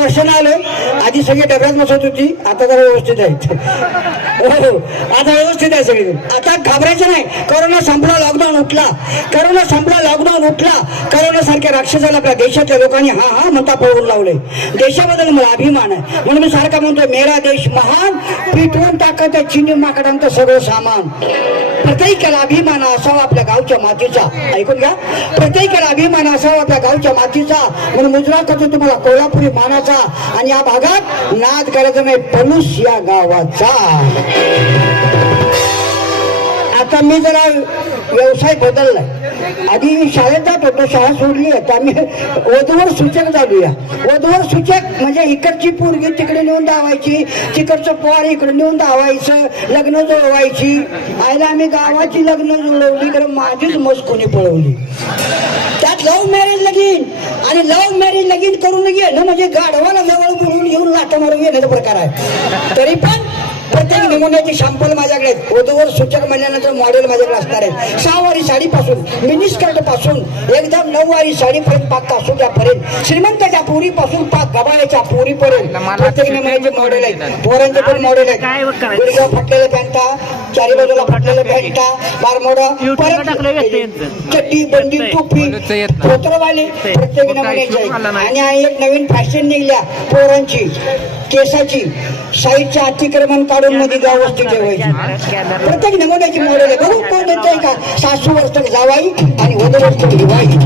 वर्षानं आलोय. आधी सगळे डब्यात बसत होती, आता जरा व्यवस्थित आहेत. हो, आता व्यवस्थित आहे सगळे. आता घाबरायचं नाही. कोरोना संपला, लॉकडाऊन उठला. कोरोना संपला, लॉकडाऊन उठला. कोरोना सारख्या राक्षसाला आपल्या देशातल्या लोकांनी हा हा म्हणता पळवून लावले. देशाबद्दल मला अभिमान आहे म्हणून मी सारखा म्हणतो, मेरा देश महान, पिटवून टाकत आहे चिनी माकडांचं सगळं सामान. प्रत्येकाला अभिमान असावा आपल्या गावच्या मातीचा. ऐकून घ्या, प्रत्येकाला अभिमान असावा आपल्या गावच्या मातीचा. म्हणून मुजरा करतो तुम्हाला कोल्हापुरी मानाचा. आणि या भागात नाद करायचा नाही पलूस या गावाचा. आता मी जरा व्यवसाय बदललाय. आधी शाळेत जात होतो, शाळा सोडली आहे. आम्ही वधूवर सूचक चालूया. वधूवर सूचक म्हणजे इकडची पोरगी तिकडे नेऊन धावायची, तिकडचं पोर इकडे नेऊन धावायचं, लग्न जुळवायची. आईला आम्ही गावाची लग्न जुळवली, कारण माझीच मस्त कोणी पळवली. त्यात लव्ह मॅरेज लगीन. आणि लव्ह मॅरेज लगीन करून येणं म्हणजे गाढवाला जवळ बोलून येऊन लाटा मारून येण्याचा प्रकार आहे. तरी पण प्रत्येक नमुन्याची सॅम्पल माझ्याकडे आहेत. वधूवर सूचक म्हणल्यानंतर मॉडेल माझ्याकडे असणार आहे. 6 वारी साडीपासून, मिनी स्कर्ट पासून एकदम 9 वारी साडीपर्यंत, पाक कासोट्यापर्यंत, श्रीमंताच्या पोरीपासून पाक गबाळ्याच्या पोरीपर्यंत प्रत्येक नमुन्याचे मॉडेल आहेत. पोरांचे पण मॉडेल आहेत. गुडघ्या फाटलेल्या पॅन्टा, चारी बाजूला फाटलेल्या पॅन्टा, बारमोडा, चड्डी, बंडी, टोपी, धोतरवाले प्रत्येक नमुन्याचे आहेत. आणि एक नवीन फॅशन निघल्या पोरांची, केसाची साईडच्या अतिक्रमण काढून मध्ये गाव वस्ती ठेवायची. प्रत्येक नमुन्याची मॉडेल आहे. बघू कोण देतोय का. सासू वर्षक जावाई आणि वधू वर्षक दिवाळी.